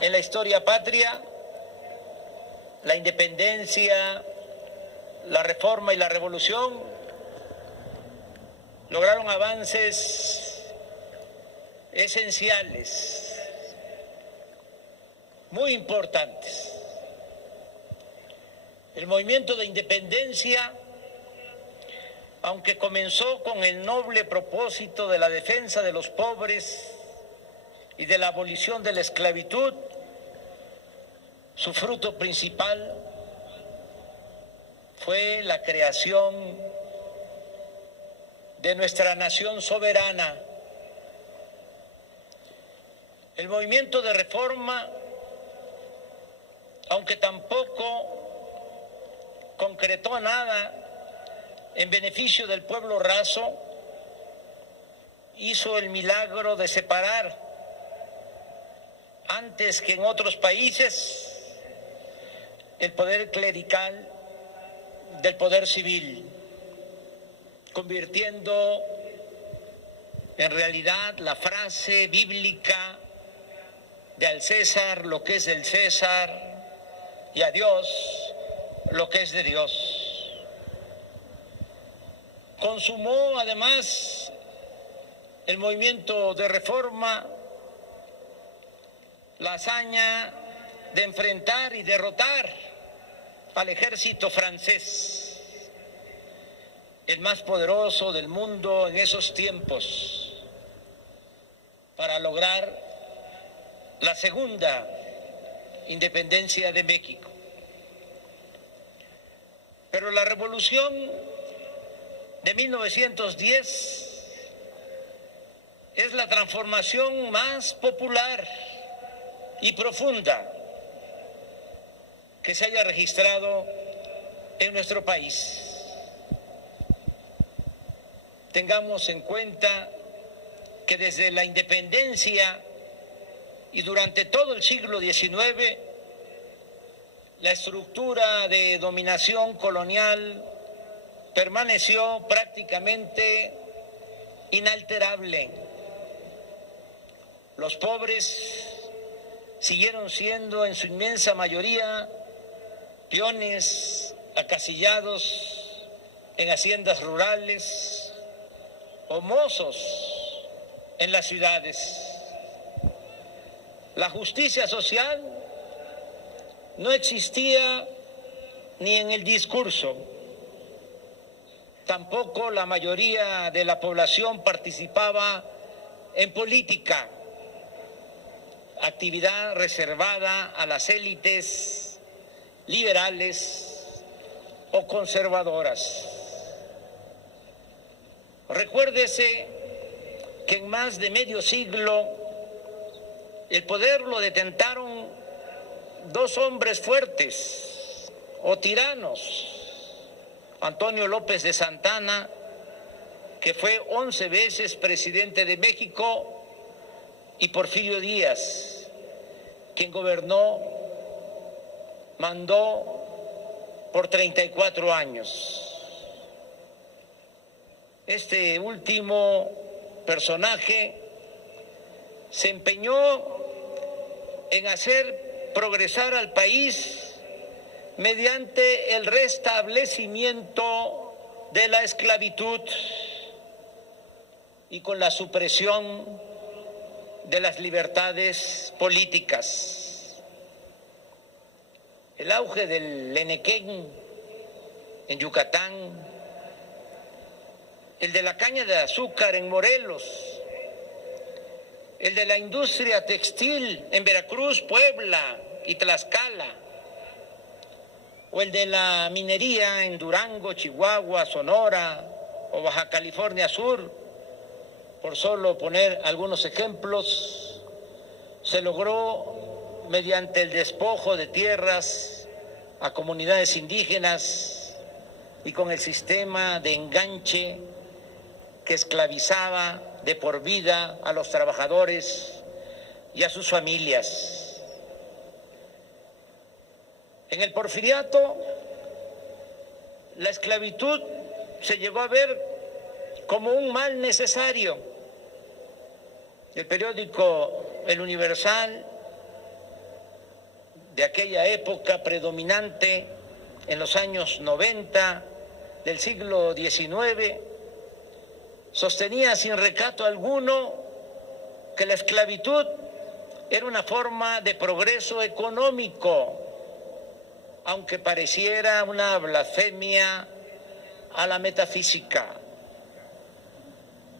en la historia patria, la independencia, la reforma y la revolución lograron avances esenciales, muy importantes. El movimiento de independencia, aunque comenzó con el noble propósito de la defensa de los pobres y de la abolición de la esclavitud, su fruto principal fue la creación de nuestra nación soberana. El movimiento de reforma, aunque tampoco concretó nada en beneficio del pueblo raso, hizo el milagro de separar, antes que en otros países, el poder clerical del poder civil, convirtiendo en realidad la frase bíblica de al César lo que es del César y a Dios lo que es de Dios. Consumó además el movimiento de reforma la hazaña de enfrentar y derrotar al ejército francés, el más poderoso del mundo en esos tiempos, para lograr la segunda independencia de México. Pero la revolución de 1910 es la transformación más popular y profunda que se haya registrado en nuestro país. Tengamos en cuenta que desde la independencia y durante todo el siglo XIX, la estructura de dominación colonial permaneció prácticamente inalterable. Los pobres siguieron siendo en su inmensa mayoría peones acasillados en haciendas rurales o mozos en las ciudades. La justicia social no existía ni en el discurso. Tampoco la mayoría de la población participaba en política, actividad reservada a las élites liberales o conservadoras. Recuérdese que en más de medio siglo el poder lo detentaron dos hombres fuertes o tiranos: Antonio López de Santana, que fue 11 veces presidente de México, y Porfirio Díaz, quien mandó por 34 años. Este último personaje se empeñó en hacer progresar al país mediante el restablecimiento de la esclavitud y con la supresión de las libertades políticas. El auge del Enequén en Yucatán, el de la caña de azúcar en Morelos, el de la industria textil en Veracruz, Puebla y Tlaxcala, o el de la minería en Durango, Chihuahua, Sonora o Baja California Sur, por solo poner algunos ejemplos, se logró mediante el despojo de tierras a comunidades indígenas y con el sistema de enganche que esclavizaba de por vida a los trabajadores y a sus familias. En el porfiriato, la esclavitud se llegó a ver como un mal necesario. El periódico El Universal de aquella época predominante en los años 90 del siglo XIX, sostenía sin recato alguno que la esclavitud era una forma de progreso económico, aunque pareciera una blasfemia a la metafísica.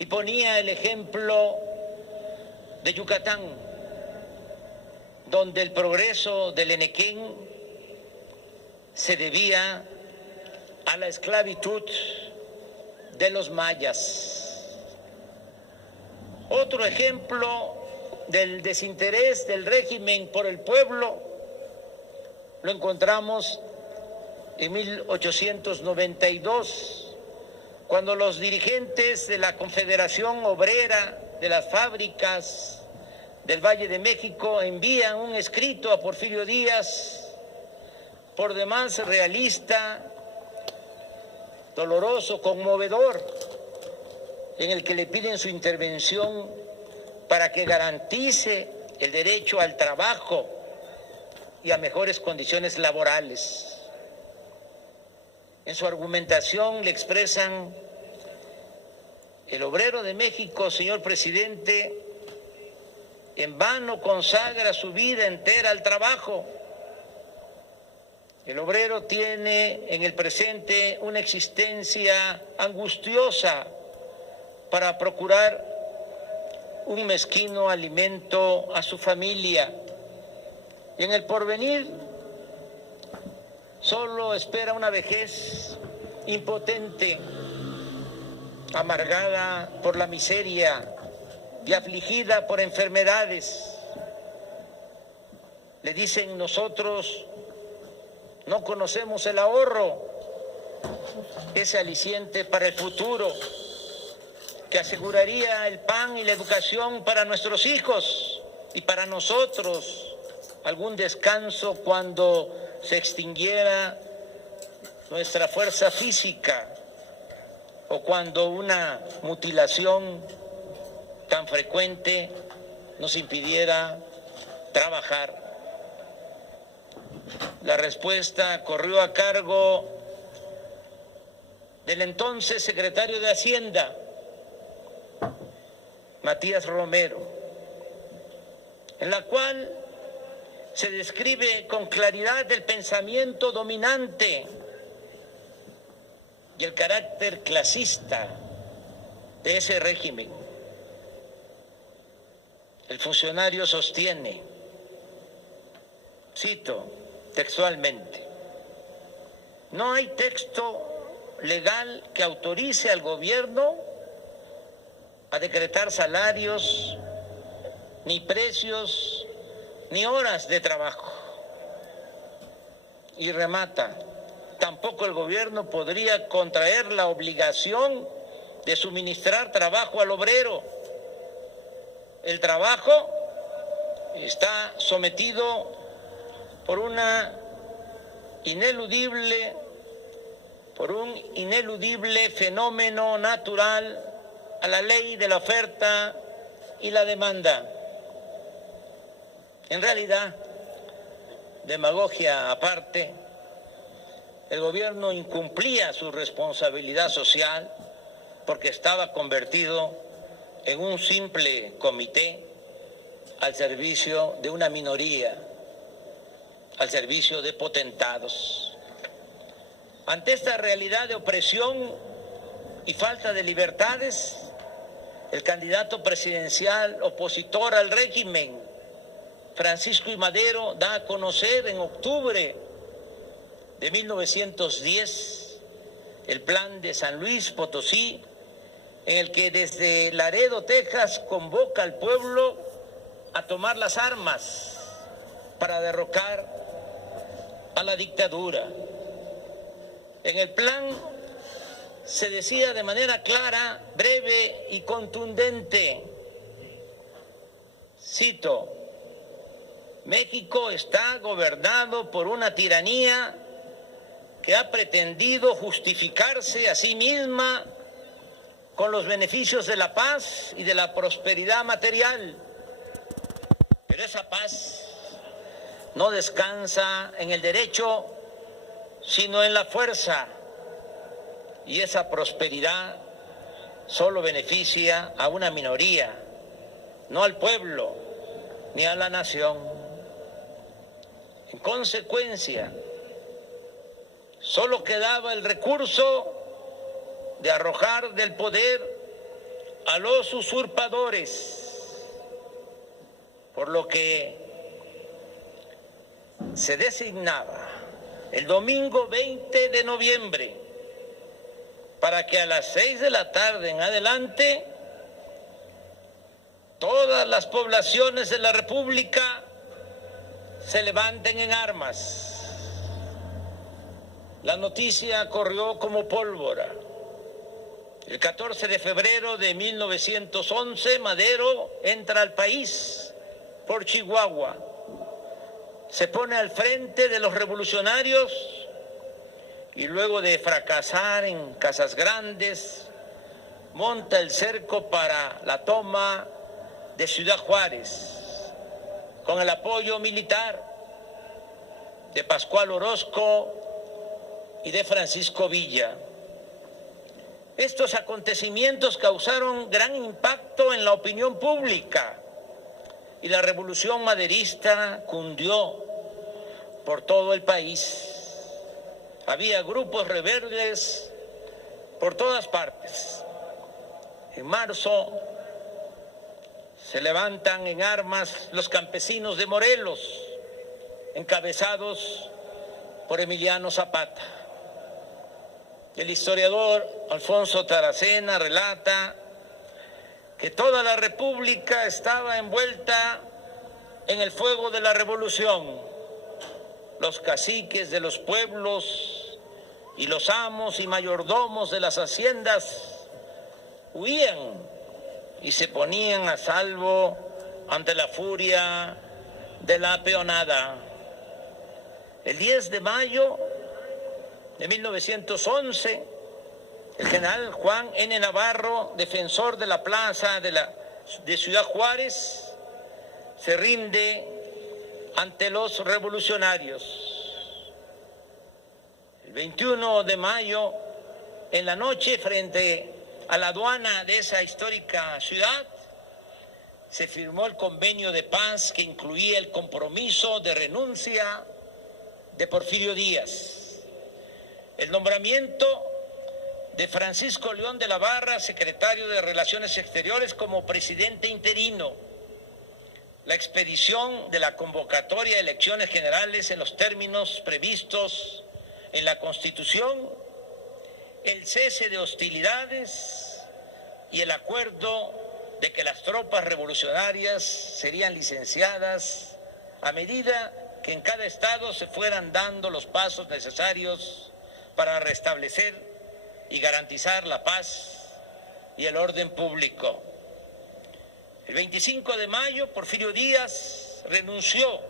Y ponía el ejemplo de Yucatán, donde el progreso del Enequén se debía a la esclavitud de los mayas. Otro ejemplo del desinterés del régimen por el pueblo lo encontramos en 1892, cuando los dirigentes de la Confederación Obrera de las Fábricas del Valle de México envían un escrito a Porfirio Díaz, por demás realista, doloroso, conmovedor, en el que le piden su intervención para que garantice el derecho al trabajo y a mejores condiciones laborales. En su argumentación le expresan: el obrero de México, señor presidente, en vano consagra su vida entera al trabajo. El obrero tiene en el presente una existencia angustiosa para procurar un mezquino alimento a su familia. Y en el porvenir solo espera una vejez impotente, amargada por la miseria y afligida por enfermedades. Le dicen: nosotros no conocemos el ahorro, ese aliciente para el futuro que aseguraría el pan y la educación para nuestros hijos y para nosotros, algún descanso cuando se extinguiera nuestra fuerza física o cuando una mutilación tan frecuente nos impidiera trabajar. La respuesta corrió a cargo del entonces secretario de Hacienda, Matías Romero, en la cual se describe con claridad el pensamiento dominante y el carácter clasista de ese régimen. El funcionario sostiene, cito textualmente: no hay texto legal que autorice al gobierno a decretar salarios, ni precios, ni horas de trabajo. Y remata: tampoco el gobierno podría contraer la obligación de suministrar trabajo al obrero. El trabajo está sometido por un ineludible fenómeno natural a la ley de la oferta y la demanda. En realidad, demagogia aparte, el gobierno incumplía su responsabilidad social porque estaba convertido en un simple comité al servicio de una minoría, al servicio de potentados. Ante esta realidad de opresión y falta de libertades, el candidato presidencial opositor al régimen, Francisco I. Madero, da a conocer en octubre de 1910 el plan de San Luis Potosí, en el que desde Laredo, Texas, convoca al pueblo a tomar las armas para derrocar a la dictadura. En el plan se decía de manera clara, breve y contundente, cito: México está gobernado por una tiranía que ha pretendido justificarse a sí misma con los beneficios de la paz y de la prosperidad material. Pero esa paz no descansa en el derecho, sino en la fuerza. Y esa prosperidad solo beneficia a una minoría, no al pueblo ni a la nación. En consecuencia, solo quedaba el recurso de arrojar del poder a los usurpadores, por lo que se designaba el domingo 20 de noviembre para que a las 6 de la tarde en adelante todas las poblaciones de la República se levanten en armas. La noticia corrió como pólvora. El 14 de febrero de 1911, Madero entra al país por Chihuahua. Se pone al frente de los revolucionarios y luego de fracasar en Casas Grandes, monta el cerco para la toma de Ciudad Juárez, con el apoyo militar de Pascual Orozco y de Francisco Villa. Estos acontecimientos causaron gran impacto en la opinión pública y la revolución maderista cundió por todo el país. Había grupos rebeldes por todas partes. En marzo se levantan en armas los campesinos de Morelos, encabezados por Emiliano Zapata. El historiador Alfonso Taracena relata que toda la República estaba envuelta en el fuego de la revolución. Los caciques de los pueblos y los amos y mayordomos de las haciendas huían y se ponían a salvo ante la furia de la peonada. El 10 de mayo de 1911, el general Juan N. Navarro, defensor de la plaza de Ciudad Juárez, se rinde ante los revolucionarios. El 21 de mayo, en la noche, frente a la aduana de esa histórica ciudad, se firmó el convenio de paz que incluía el compromiso de renuncia de Porfirio Díaz, el nombramiento de Francisco León de la Barra, secretario de Relaciones Exteriores, como presidente interino, la expedición de la convocatoria de elecciones generales en los términos previstos en la Constitución, el cese de hostilidades y el acuerdo de que las tropas revolucionarias serían licenciadas a medida que en cada estado se fueran dando los pasos necesarios para restablecer y garantizar la paz y el orden público. El 25 de mayo, Porfirio Díaz renunció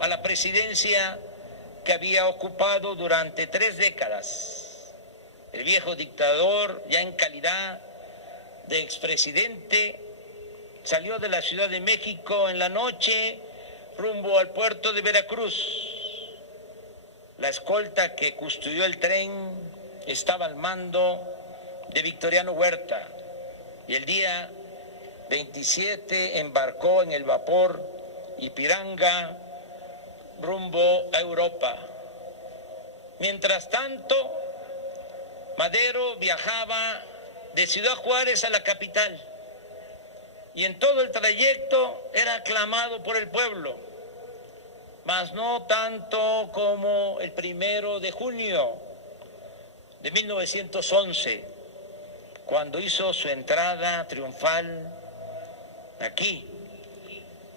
a la presidencia que había ocupado durante 3 décadas. El viejo dictador, ya en calidad de expresidente, salió de la Ciudad de México en la noche rumbo al puerto de Veracruz. La escolta que custodió el tren estaba al mando de Victoriano Huerta y el día 27 embarcó en el vapor Ipiranga rumbo a Europa. Mientras tanto, Madero viajaba de Ciudad Juárez a la capital y en todo el trayecto era aclamado por el pueblo, mas no tanto como el 1 de junio de 1911, cuando hizo su entrada triunfal aquí,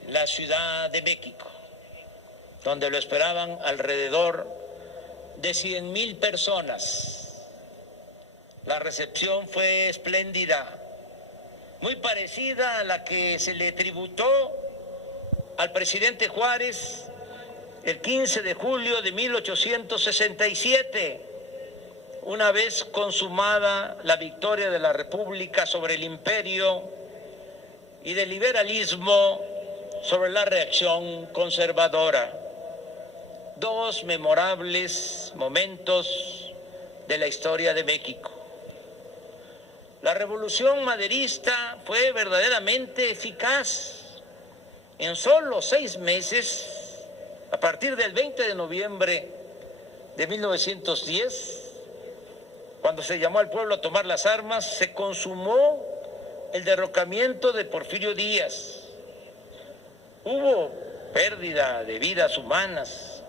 en la Ciudad de México, donde lo esperaban alrededor de 100,000 personas. La recepción fue espléndida, muy parecida a la que se le tributó al presidente Juárez el 15 de julio de 1867, una vez consumada la victoria de la República sobre el imperio y del liberalismo sobre la reacción conservadora. dos memorables momentos de la historia de México. La revolución maderista fue verdaderamente eficaz. En solo 6 meses, a partir del 20 de noviembre de 1910, cuando se llamó al pueblo a tomar las armas, se consumó el derrocamiento de Porfirio Díaz. Hubo pérdida de vidas humanas,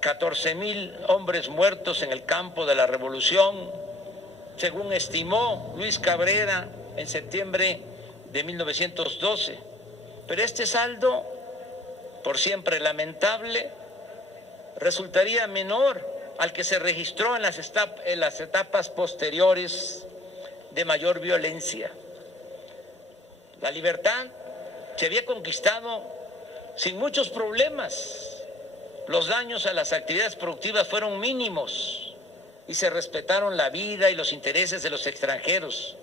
14,000 hombres muertos en el campo de la revolución, según estimó Luis Cabrera en septiembre de 1912. Pero este saldo, por siempre lamentable, resultaría menor al que se registró en las etapas posteriores de mayor violencia. La libertad se había conquistado sin muchos problemas. Los daños a las actividades productivas fueron mínimos y se respetaron la vida y los intereses de los extranjeros.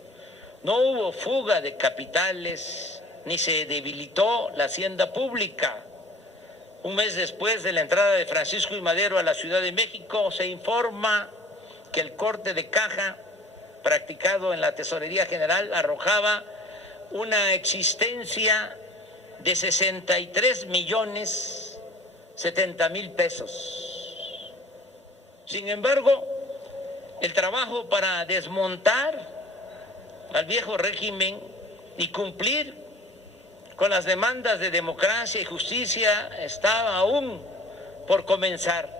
No hubo fuga de capitales ni se debilitó la hacienda pública. Un mes después de la entrada de Francisco I. Madero a la Ciudad de México, se informa que el corte de caja practicado en la Tesorería General arrojaba una existencia de 63,070,000 pesos. Sin embargo, el trabajo para desmontar al viejo régimen y cumplir con las demandas de democracia y justicia estaba aún por comenzar.